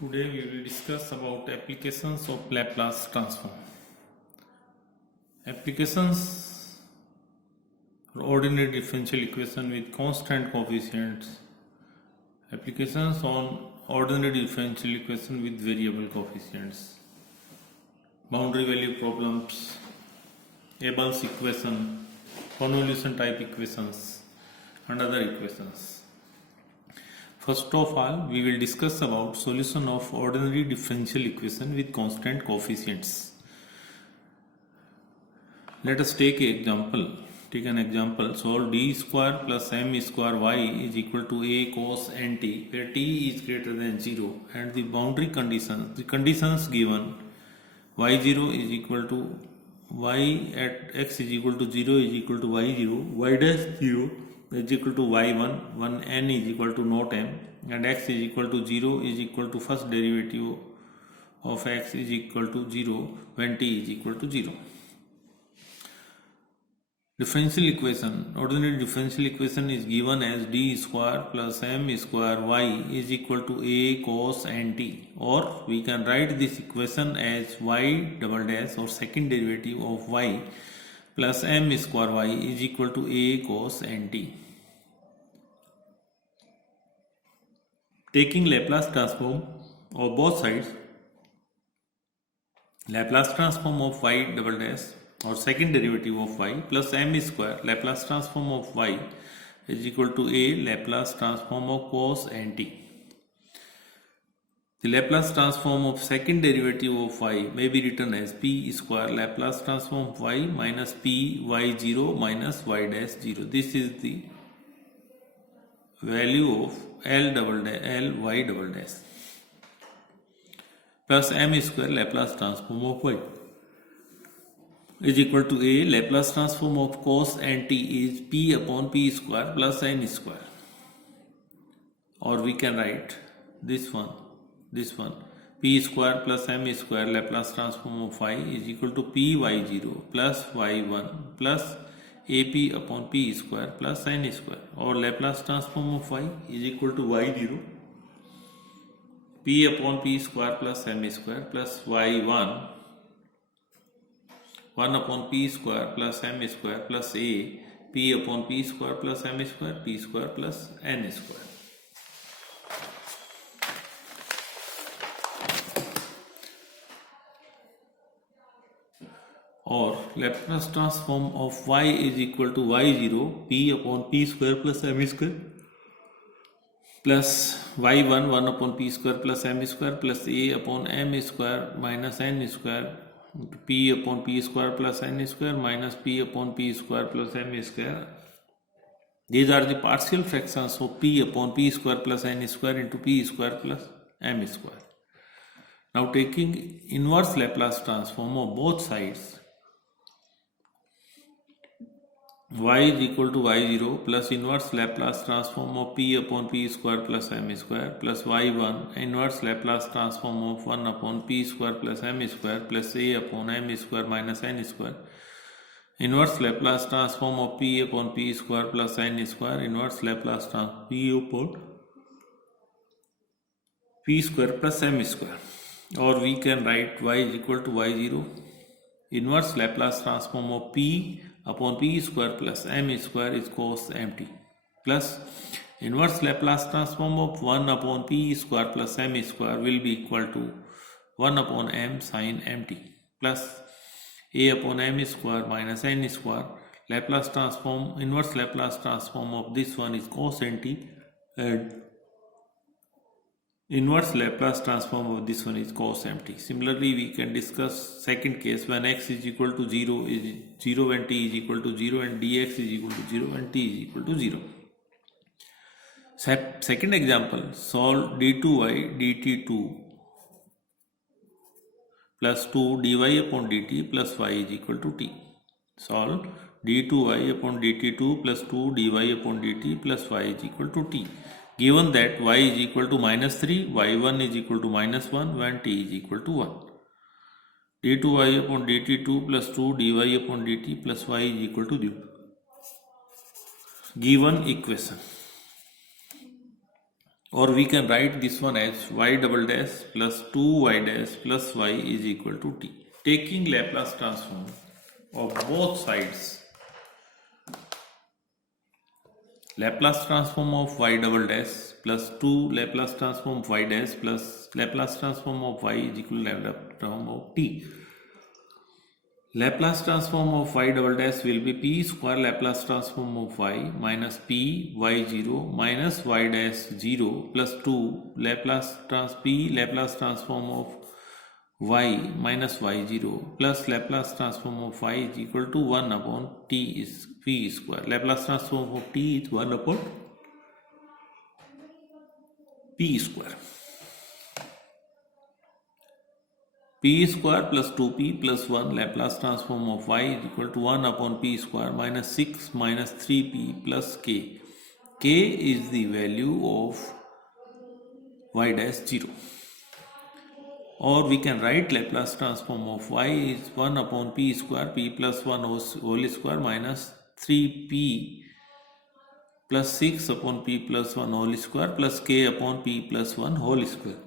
Today we will discuss about applications of Laplace transform. Applications for ordinary differential equation with constant coefficients. Applications on ordinary differential equation with variable coefficients. Boundary value problems, Abel's equation, convolution type equations and other equations. First of all, we will discuss about solution of ordinary differential equation with constant coefficients. Let us take an example. Solve d square plus m square y is equal to a cos nt, where t is greater than 0, and the boundary conditions. The conditions given: y0 is equal to y at x is equal to 0 is equal to y0, y dash 0 is equal to y1, 1n is equal to not m, and x is equal to 0 is equal to first derivative of x is equal to 0 when t is equal to 0. Differential equation, ordinary differential equation is given as d square plus m square y is equal to a cos nt, or we can write this equation as y double dash or second derivative of y plus m square y is equal to a cos nt. Taking Laplace transform of both sides, Laplace transform of y double dash or second derivative of y plus m square Laplace transform of y is equal to a Laplace transform of cos nt. The Laplace transform of second derivative of y may be written as p square Laplace transform of y minus p y0 minus y dash 0. This is the value of L y double dash plus m square Laplace transform of y is equal to a Laplace transform of cos nt is p upon p square plus n square, or we can write this one p square plus m square Laplace transform of y is equal to p y0 plus y1 plus ap upon p square plus n square, or Laplace transform of y is equal to y0 p upon p square plus m square plus y1 1 upon p square plus m square plus a p upon p square plus m square p square plus n square. Or Laplace transform of y is equal to y0 p upon p square plus m square plus y1 1 upon p square plus m square plus a upon m square minus n square p upon p square plus n square minus p upon p square plus m square. These are the partial fractions of p upon p square plus n square into p square plus m square. Now taking inverse Laplace transform of both sides, y is equal to y0 plus inverse Laplace transform of p upon p square plus m square plus y1 inverse Laplace transform of 1 upon p square plus m square plus a upon m square minus n square, inverse Laplace transform of p upon p square plus n square, inverse Laplace transform p upon p square plus m square, or we can write y is equal to y0 inverse Laplace transform of p upon p square plus m square is cos mt plus inverse Laplace transform of 1 upon p square plus m square will be equal to 1 upon m sin mt plus a upon m square minus n square. Laplace transform, inverse Laplace transform of this one is cos nt, and inverse Laplace transform of this one is cos mt. Similarly, we can discuss second case when x is equal to 0 is 0 when t is equal to 0, and dx is equal to 0 when t is equal to 0. Second example, solve d2y dt2 plus 2 dy upon dt plus y is equal to t. Solve d2y upon dt2 plus 2 dy upon dt plus y is equal to t. Given that y is equal to minus 3, y1 is equal to minus 1 when t is equal to 1. d2y upon dt2 plus 2 dy upon dt plus y is equal to 0. Given equation. or we can write this one as y double dash plus 2y dash plus y is equal to t. Taking Laplace transform of both sides, Laplace transform of y double dash plus 2 Laplace transform of y dash plus Laplace transform of y is equal to Laplace transform of t. Laplace transform of y double dash will be p square Laplace transform of y minus p y0 minus y dash 0 plus 2 p Laplace transform of y minus y0 plus Laplace transform of y is equal to 1 upon t is p square. Laplace transform of t is 1 upon p square. P square plus 2p plus 1 Laplace transform of y is equal to 1 upon p square minus 6 minus 3p plus k. K is the value of y dash 0. Or we can write Laplace transform of y is 1 upon p square p plus 1 whole square minus 3p plus 6 upon p plus 1 whole square plus k upon p plus 1 whole square.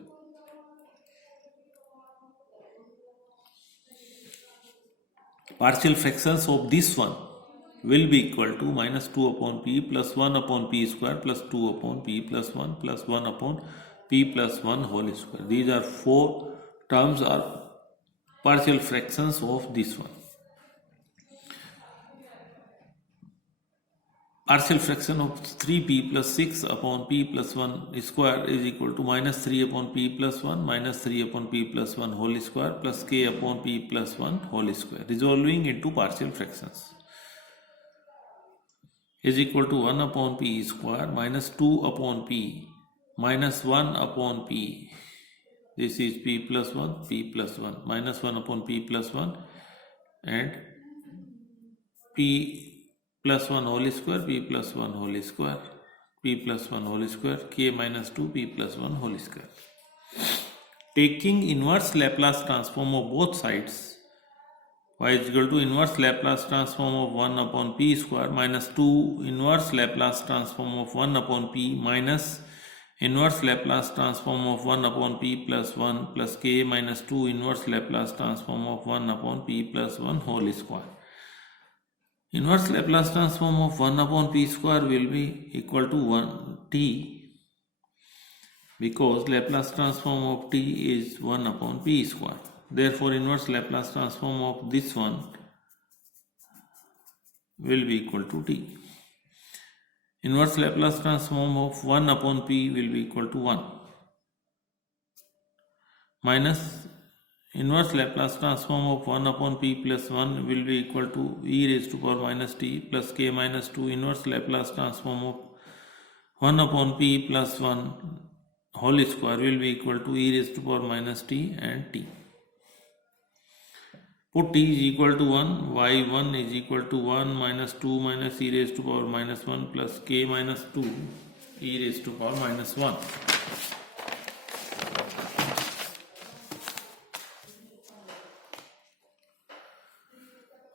Partial fractions of this one will be equal to minus 2 upon p plus 1 upon p square plus 2 upon p plus 1 plus 1 upon p plus 1 whole square. These are 4 terms are partial fractions of this one. Partial fraction of 3p plus 6 upon p plus 1 square is equal to minus 3 upon p plus 1 minus 3 upon p plus 1 whole square plus k upon p plus 1 whole square, resolving into partial fractions, is equal to 1 upon p square minus 2 upon p minus 1 upon p. This is p plus 1, p plus 1, minus 1 upon p plus 1 and p plus 1 whole square, p plus 1 whole square, p plus 1 whole square, k minus 2, p plus 1 whole square. Taking inverse Laplace transform of both sides, y is equal to inverse Laplace transform of 1 upon p square minus 2 inverse Laplace transform of 1 upon p minus inverse Laplace transform of 1 upon p plus 1 plus k minus 2 inverse Laplace transform of 1 upon p plus 1 whole square. Inverse Laplace transform of 1 upon p square will be equal to 1 t, because Laplace transform of t is 1 upon p square. Therefore, inverse Laplace transform of this one will be equal to t. Inverse Laplace transform of 1 upon p will be equal to 1 minus inverse Laplace transform of 1 upon p plus 1 will be equal to e raised to power minus t plus k minus 2 inverse Laplace transform of 1 upon p plus 1 whole square will be equal to e raised to power minus t and t. Put t is equal to 1, y1 is equal to 1 minus 2 minus e raised to power minus 1 plus k minus 2 e raised to power minus 1.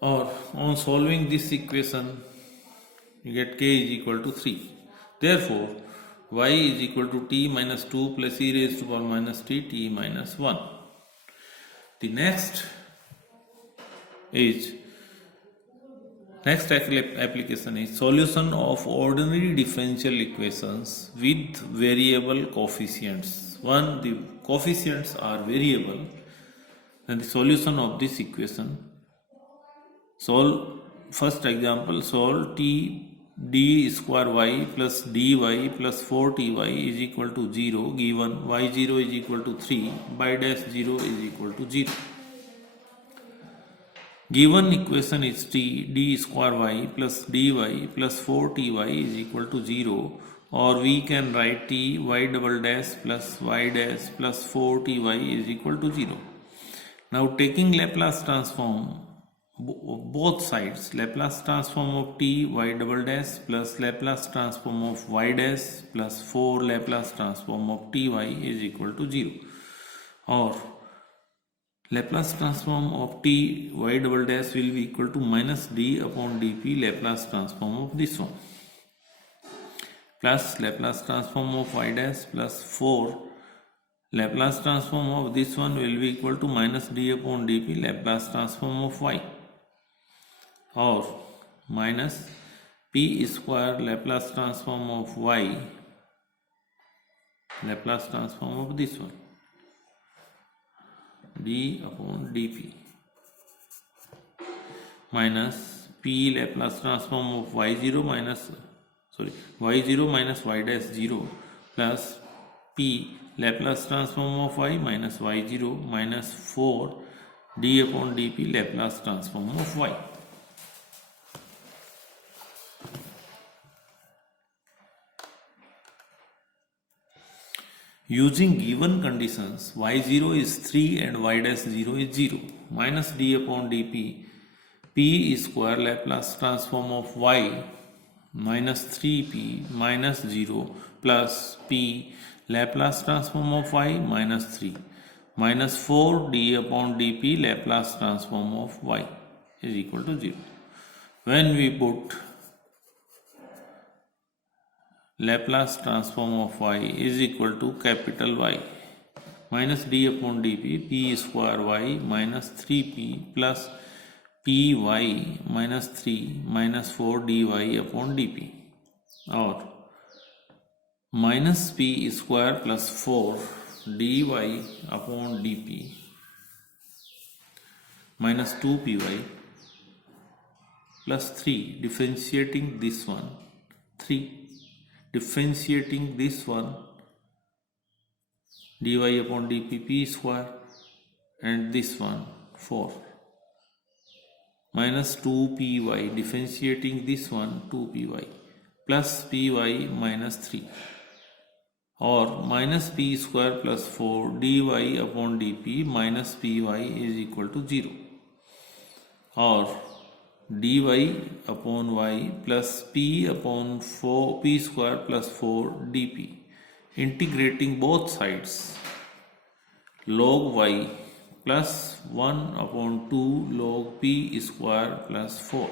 Or on solving this equation, you get k is equal to 3. Therefore, y is equal to t minus 2 plus e raised to power minus t minus 1. The next application is solution of ordinary differential equations with variable coefficients. The coefficients are variable, and the solution of this equation. Solve first example, solve t d square y plus dy plus 4ty is equal to 0 given y0 is equal to 3, y dash 0 is equal to 0. Given equation is t d square y plus dy plus 4ty is equal to 0, or we can write t y double dash plus y dash plus 4ty is equal to 0. Now taking Laplace transform both sides, Laplace transform of t y double dash plus Laplace transform of y dash plus 4 Laplace transform of ty is equal to 0, or Laplace transform of t y double dash will be equal to minus d upon dp Laplace transform of this one. plus Laplace transform of y dash plus 4 Laplace transform of this one will be equal to minus d upon dp Laplace transform of y, or minus p square Laplace transform of y Laplace transform of this one d upon dp minus p Laplace transform of y0 minus y0 minus y dash 0 plus p Laplace transform of y minus y0 minus 4 d upon dp Laplace transform of y. Using given conditions, y0 is 3 and y dash 0 is 0, minus d upon dp p square Laplace transform of y minus 3p minus 0 plus p Laplace transform of y minus 3 minus 4 d upon dp Laplace transform of y is equal to 0. When we put Laplace transform of y is equal to capital Y minus d upon dp p square y minus 3p plus py minus 3 minus 4 dy upon dp, or minus p square plus 4 dy upon dp minus 2py plus 3 differentiating this one 3 differentiating this one dy upon dp p square and this one 4 minus 2py differentiating this one 2py plus py minus 3, or minus p square plus 4 dy upon dp minus py is equal to 0, or dy upon y plus p upon 4 p square plus 4 dp, integrating both sides log y plus 1 upon 2 log p square plus 4,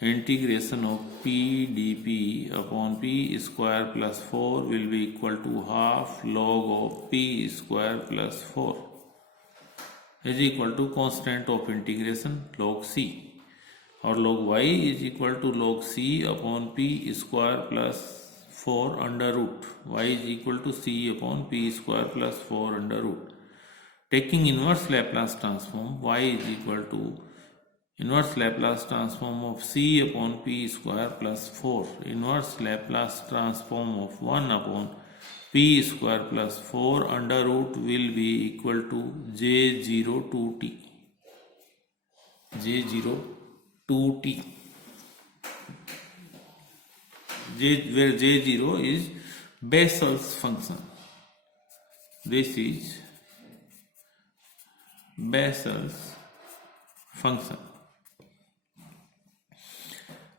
integration of p dp upon p square plus 4 will be equal to half log of p square plus 4 is equal to constant of integration log c, or log y is equal to log c upon p square plus 4 under root y is equal to c upon p square plus 4 under root. Taking inverse Laplace transform, y is equal to inverse Laplace transform of c upon p square plus 4 inverse Laplace transform of 1 upon p square plus 4 under root will be equal to j0 2t. j0 2t, where j0 is Bessel's function. This is Bessel's function.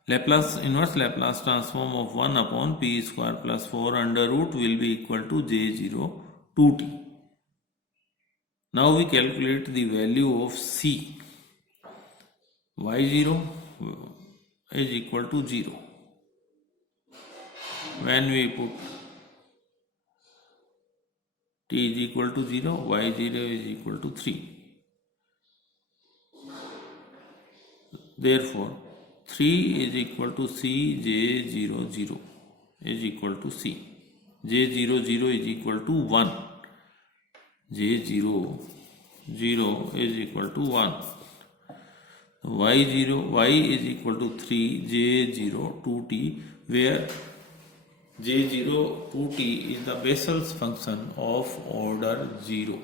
Laplace inverse Laplace transform of 1 upon p square plus 4 under root will be equal to j0 2t. Now we calculate the value of c. y0 is equal to 0. When we put t is equal to 0, y0 is equal to 3. Therefore, 3 is equal to c, j0 0 is equal to c. j0 0 is equal to 1. j0 0 is equal to 1. y is equal to 3, j0 2t, where j0 2t is the Bessel's function of order 0.